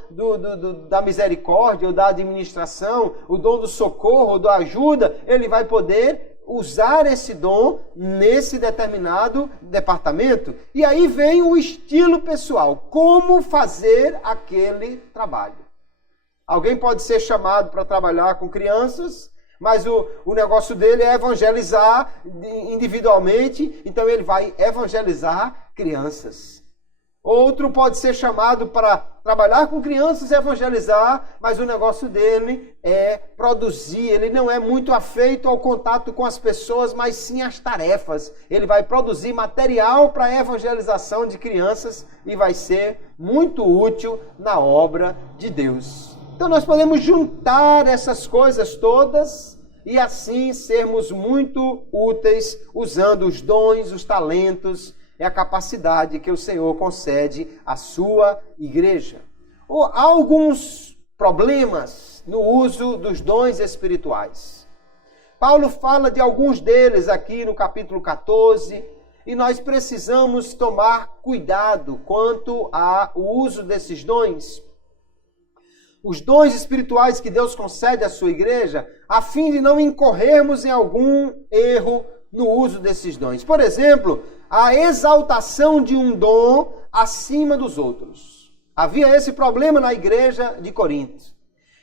da misericórdia ou da administração, o dom do socorro ou da ajuda, ele vai poder usar esse dom nesse determinado departamento. E aí vem o estilo pessoal, como fazer aquele trabalho. Alguém pode ser chamado para trabalhar com crianças, mas o negócio dele é evangelizar individualmente, então ele vai evangelizar crianças. Outro pode ser chamado para trabalhar com crianças e evangelizar, mas o negócio dele é produzir. Ele não é muito afeito ao contato com as pessoas, mas sim às tarefas. Ele vai produzir material para a evangelização de crianças e vai ser muito útil na obra de Deus. Então nós podemos juntar essas coisas todas e assim sermos muito úteis usando os dons, os talentos e a capacidade que o Senhor concede à sua igreja. Há alguns problemas no uso dos dons espirituais. Paulo fala de alguns deles aqui no capítulo 14 e nós precisamos tomar cuidado quanto ao uso desses dons. Os dons espirituais que Deus concede à sua igreja, a fim de não incorrermos em algum erro no uso desses dons. Por exemplo, a exaltação de um dom acima dos outros. Havia esse problema na igreja de Corinto.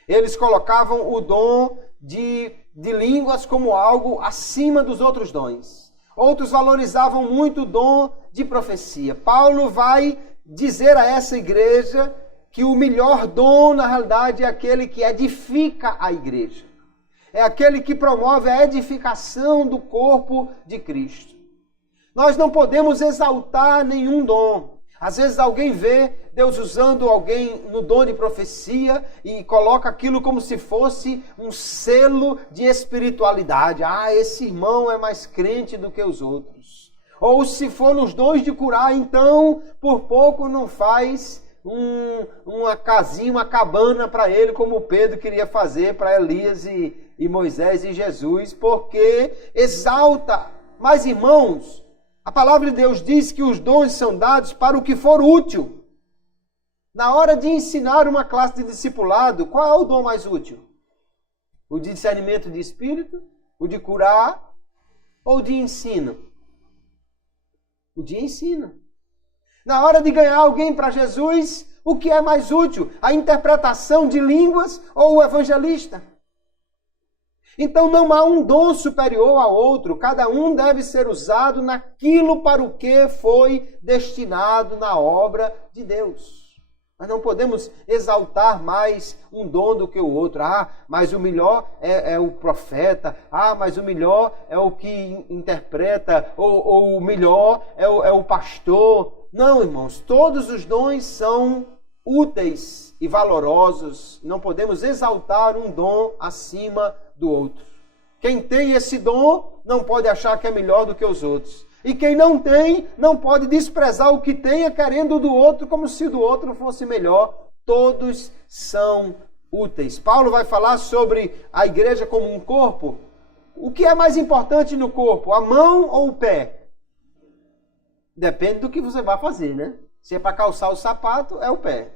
Eles colocavam o dom de línguas como algo acima dos outros dons. Outros valorizavam muito o dom de profecia. Paulo vai dizer a essa igreja que o melhor dom, na realidade, é aquele que edifica a igreja. É aquele que promove a edificação do corpo de Cristo. Nós não podemos exaltar nenhum dom. Às vezes alguém vê Deus usando alguém no dom de profecia e coloca aquilo como se fosse um selo de espiritualidade. Ah, esse irmão é mais crente do que os outros. Ou se for nos dons de curar, então, por pouco não faz uma casinha, uma cabana para ele, como Pedro queria fazer para Elias e Moisés e Jesus, porque exalta. Mas, irmãos, a palavra de Deus diz que os dons são dados para o que for útil. Na hora de ensinar uma classe de discipulado, qual é o dom mais útil? O de discernimento de espírito? O de curar? Ou o de ensino? O de ensino. Na hora de ganhar alguém para Jesus, o que é mais útil? A interpretação de línguas ou o evangelista? Então não há um dom superior ao outro, cada um deve ser usado naquilo para o que foi destinado na obra de Deus. Nós não podemos exaltar mais um dom do que o outro. Ah, mas o melhor é o profeta. Ah, mas o melhor é o que interpreta. Ou o melhor é o pastor. Não, irmãos, todos os dons são úteis e valorosos. Não podemos exaltar um dom acima do outro. Quem tem esse dom não pode achar que é melhor do que os outros. E quem não tem, não pode desprezar o que tem, querendo do outro como se do outro fosse melhor. Todos são úteis. Paulo vai falar sobre a igreja como um corpo. O que é mais importante no corpo, a mão ou o pé? Depende do que você vai fazer, né? Se é para calçar o sapato, é o pé.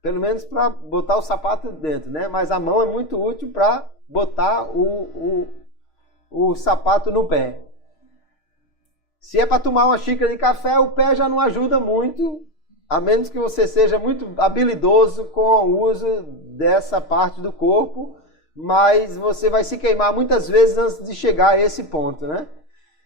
Pelo menos para botar o sapato dentro, né? Mas a mão é muito útil para botar o sapato no pé. Se é para tomar uma xícara de café, o pé já não ajuda muito, a menos que você seja muito habilidoso com o uso dessa parte do corpo, mas você vai se queimar muitas vezes antes de chegar a esse ponto, né?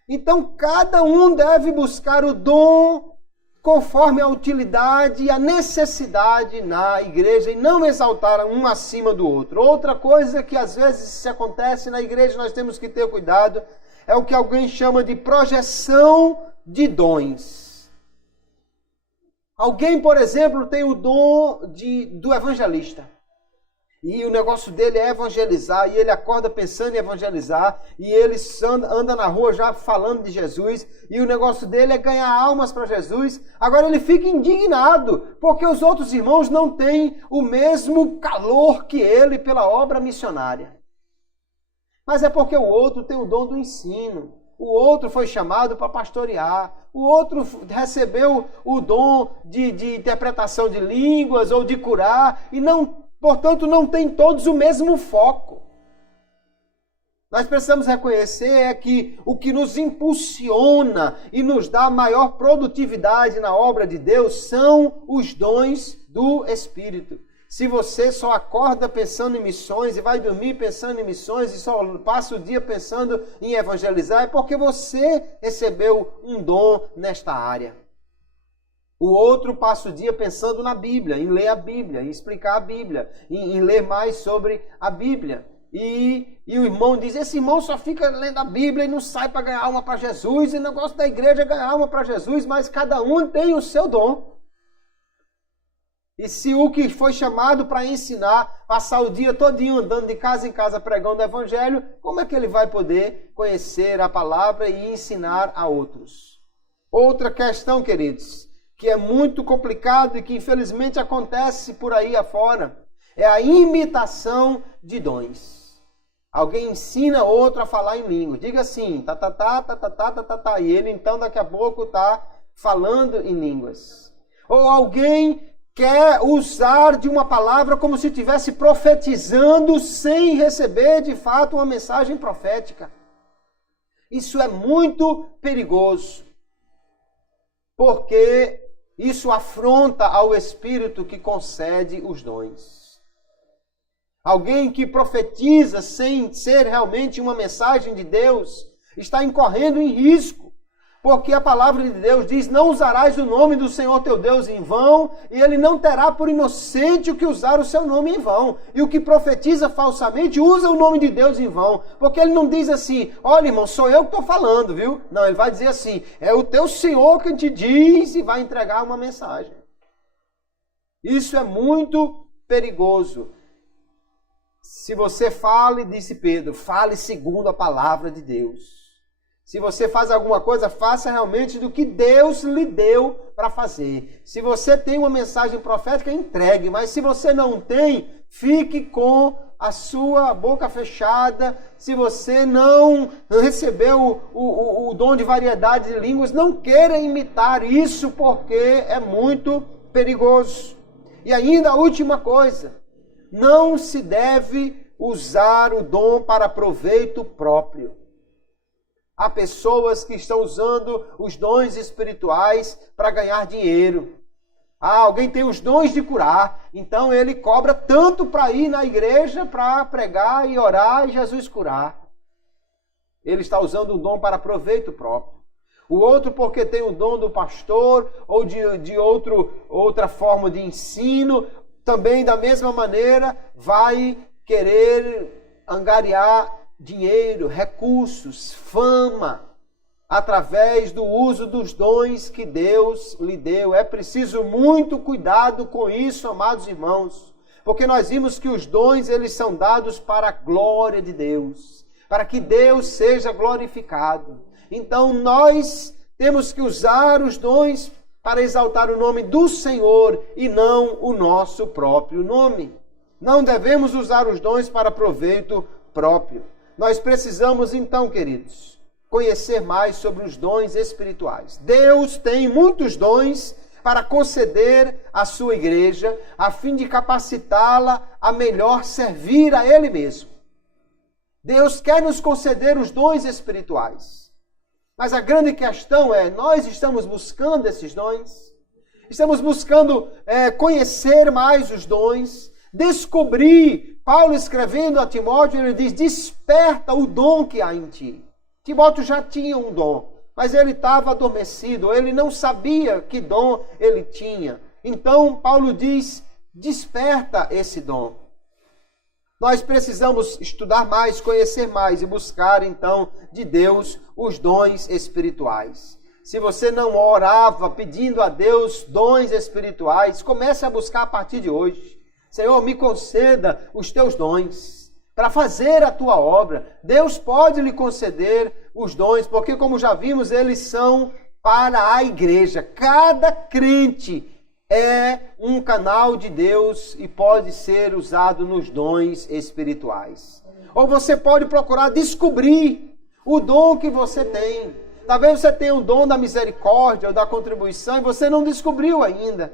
Então, cada um deve buscar o dom conforme a utilidade e a necessidade na igreja e não exaltar um acima do outro. Outra coisa que às vezes se acontece na igreja, nós temos que ter cuidado, é o que alguém chama de projeção de dons. Alguém, por exemplo, tem o dom do evangelista. E o negócio dele é evangelizar, e ele acorda pensando em evangelizar, e ele anda na rua já falando de Jesus, e o negócio dele é ganhar almas para Jesus. Agora ele fica indignado, porque os outros irmãos não têm o mesmo calor que ele pela obra missionária. Mas é porque o outro tem o dom do ensino, o outro foi chamado para pastorear, o outro recebeu o dom de interpretação de línguas ou de curar, e portanto, não tem todos o mesmo foco. Nós precisamos reconhecer que o que nos impulsiona e nos dá maior produtividade na obra de Deus são os dons do Espírito. Se você só acorda pensando em missões e vai dormir pensando em missões e só passa o dia pensando em evangelizar, é porque você recebeu um dom nesta área. O outro passa o dia pensando na Bíblia, em ler a Bíblia, em explicar a Bíblia, em ler mais sobre a Bíblia. E o irmão diz, esse irmão só fica lendo a Bíblia e não sai para ganhar alma para Jesus, e o negócio da igreja é ganhar alma para Jesus, mas cada um tem o seu dom. E se o que foi chamado para ensinar, passar o dia todinho andando de casa em casa pregando o Evangelho, como é que ele vai poder conhecer a palavra e ensinar a outros? Outra questão, queridos, que é muito complicado e que infelizmente acontece por aí afora, é a imitação de dons. Alguém ensina outro a falar em língua. Diga assim, tá, e ele então daqui a pouco está falando em línguas. Ou alguém quer usar de uma palavra como se estivesse profetizando sem receber de fato uma mensagem profética. Isso é muito perigoso, porque isso afronta ao Espírito que concede os dons. Alguém que profetiza sem ser realmente uma mensagem de Deus está incorrendo em risco, porque a palavra de Deus diz, não usarás o nome do Senhor teu Deus em vão, e ele não terá por inocente o que usar o seu nome em vão. E o que profetiza falsamente usa o nome de Deus em vão, porque ele não diz assim, olha irmão, sou eu que estou falando, viu? Não, ele vai dizer assim, é o teu Senhor que te diz e vai entregar uma mensagem. Isso é muito perigoso. Se você fale, disse Pedro, fale segundo a palavra de Deus. Se você faz alguma coisa, faça realmente do que Deus lhe deu para fazer. Se você tem uma mensagem profética, entregue. Mas se você não tem, fique com a sua boca fechada. Se você não recebeu o dom de variedade de línguas, não queira imitar isso, porque é muito perigoso. E ainda a última coisa, não se deve usar o dom para proveito próprio. Há pessoas que estão usando os dons espirituais para ganhar dinheiro. Alguém tem os dons de curar, então ele cobra tanto para ir na igreja para pregar e orar e Jesus curar. Ele está usando o dom para proveito próprio. O outro porque tem o dom do pastor ou de outra forma de ensino, também da mesma maneira vai querer angariar dinheiro, recursos, fama, através do uso dos dons que Deus lhe deu. É preciso muito cuidado com isso, amados irmãos, porque nós vimos que os dons eles são dados para a glória de Deus, para que Deus seja glorificado. Então nós temos que usar os dons para exaltar o nome do Senhor e não o nosso próprio nome. Não devemos usar os dons para proveito próprio. Nós precisamos então, queridos, conhecer mais sobre os dons espirituais. Deus tem muitos dons para conceder à sua igreja, a fim de capacitá-la a melhor servir a Ele mesmo. Deus quer nos conceder os dons espirituais. Mas a grande questão é, nós estamos buscando esses dons? Estamos buscando conhecer mais os dons, descobrir. Paulo escrevendo a Timóteo, ele diz, desperta o dom que há em ti. Timóteo já tinha um dom, mas ele estava adormecido, ele não sabia que dom ele tinha. Então, Paulo diz, desperta esse dom. Nós precisamos estudar mais, conhecer mais e buscar, então, de Deus os dons espirituais. Se você não orava pedindo a Deus dons espirituais, comece a buscar a partir de hoje. Senhor, me conceda os teus dons para fazer a tua obra. Deus pode lhe conceder os dons, porque, como já vimos, eles são para a igreja. Cada crente é um canal de Deus e pode ser usado nos dons espirituais. Ou você pode procurar descobrir o dom que você tem. Talvez você tenha o dom da misericórdia ou da contribuição e você não descobriu ainda.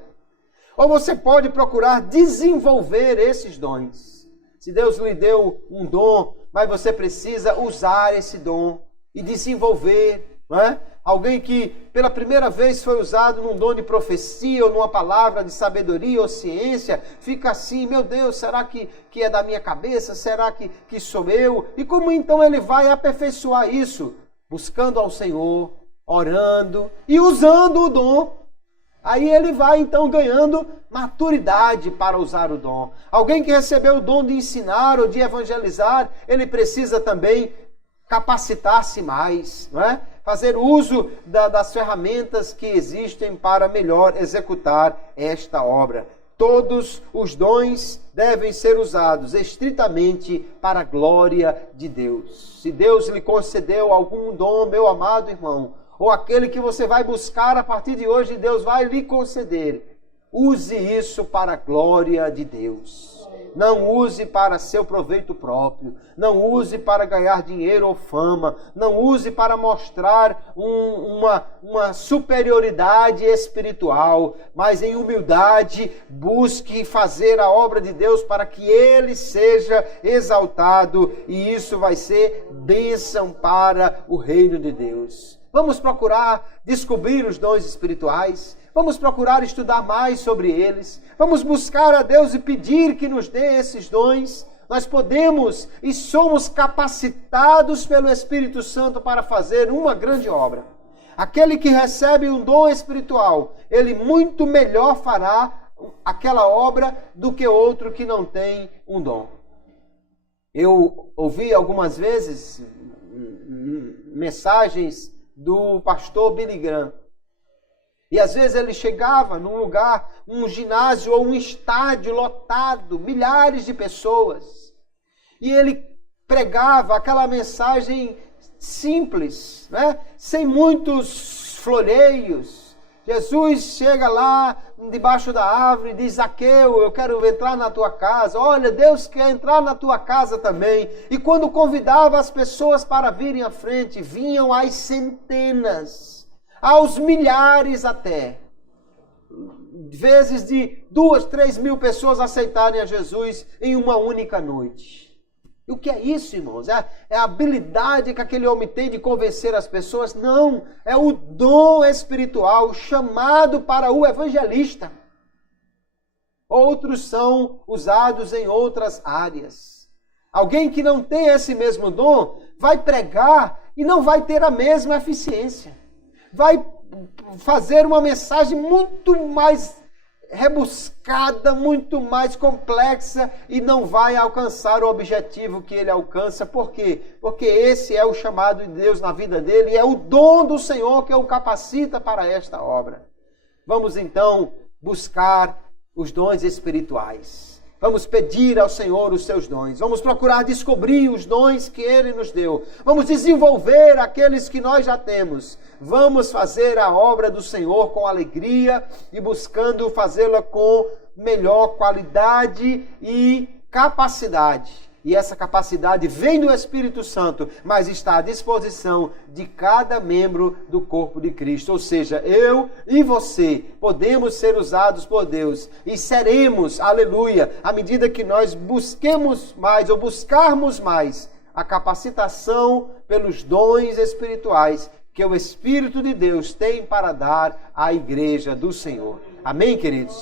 Ou você pode procurar desenvolver esses dons. Se Deus lhe deu um dom, mas você precisa usar esse dom e desenvolver, não é? Alguém que pela primeira vez foi usado num dom de profecia ou numa palavra de sabedoria ou ciência, fica assim, meu Deus, será que é da minha cabeça? Será que sou eu? E como então ele vai aperfeiçoar isso? Buscando ao Senhor, orando e usando o dom. Aí ele vai então ganhando maturidade para usar o dom. Alguém que recebeu o dom de ensinar ou de evangelizar, ele precisa também capacitar-se mais, não é? Fazer uso das ferramentas que existem para melhor executar esta obra. Todos os dons devem ser usados estritamente para a glória de Deus. Se Deus lhe concedeu algum dom, meu amado irmão, ou aquele que você vai buscar a partir de hoje, Deus vai lhe conceder, use isso para a glória de Deus. Não use para seu proveito próprio, não use para ganhar dinheiro ou fama, não use para mostrar uma superioridade espiritual, mas em humildade busque fazer a obra de Deus para que Ele seja exaltado e isso vai ser bênção para o reino de Deus. Vamos procurar descobrir os dons espirituais. Vamos procurar estudar mais sobre eles. Vamos buscar a Deus e pedir que nos dê esses dons. Nós podemos e somos capacitados pelo Espírito Santo para fazer uma grande obra. Aquele que recebe um dom espiritual, ele muito melhor fará aquela obra do que outro que não tem um dom. Eu ouvi algumas vezes mensagens do pastor Billy Graham. E às vezes ele chegava num lugar, um ginásio ou um estádio lotado, milhares de pessoas. E ele pregava aquela mensagem simples, né? Sem muitos floreios. Jesus chega lá debaixo da árvore e diz, Zaqueu, eu quero entrar na tua casa. Olha, Deus quer entrar na tua casa também. E quando convidava as pessoas para virem à frente, vinham às centenas, aos milhares até. Vezes de 2, 3 mil pessoas aceitarem a Jesus em uma única noite. E o que é isso, irmãos? É a habilidade que aquele homem tem de convencer as pessoas? Não, é o dom espiritual chamado para o evangelista. Outros são usados em outras áreas. Alguém que não tem esse mesmo dom vai pregar e não vai ter a mesma eficiência. Vai fazer uma mensagem muito mais rebuscada, muito mais complexa e não vai alcançar o objetivo que ele alcança. Por quê? Porque esse é o chamado de Deus na vida dele e é o dom do Senhor que o capacita para esta obra. Vamos então buscar os dons espirituais. Vamos pedir ao Senhor os seus dons. Vamos procurar descobrir os dons que Ele nos deu. Vamos desenvolver aqueles que nós já temos. Vamos fazer a obra do Senhor com alegria e buscando fazê-la com melhor qualidade e capacidade. E essa capacidade vem do Espírito Santo, mas está à disposição de cada membro do corpo de Cristo. Ou seja, eu e você podemos ser usados por Deus e seremos, aleluia, à medida que nós busquemos mais ou buscarmos mais a capacitação pelos dons espirituais que o Espírito de Deus tem para dar à igreja do Senhor. Amém, queridos?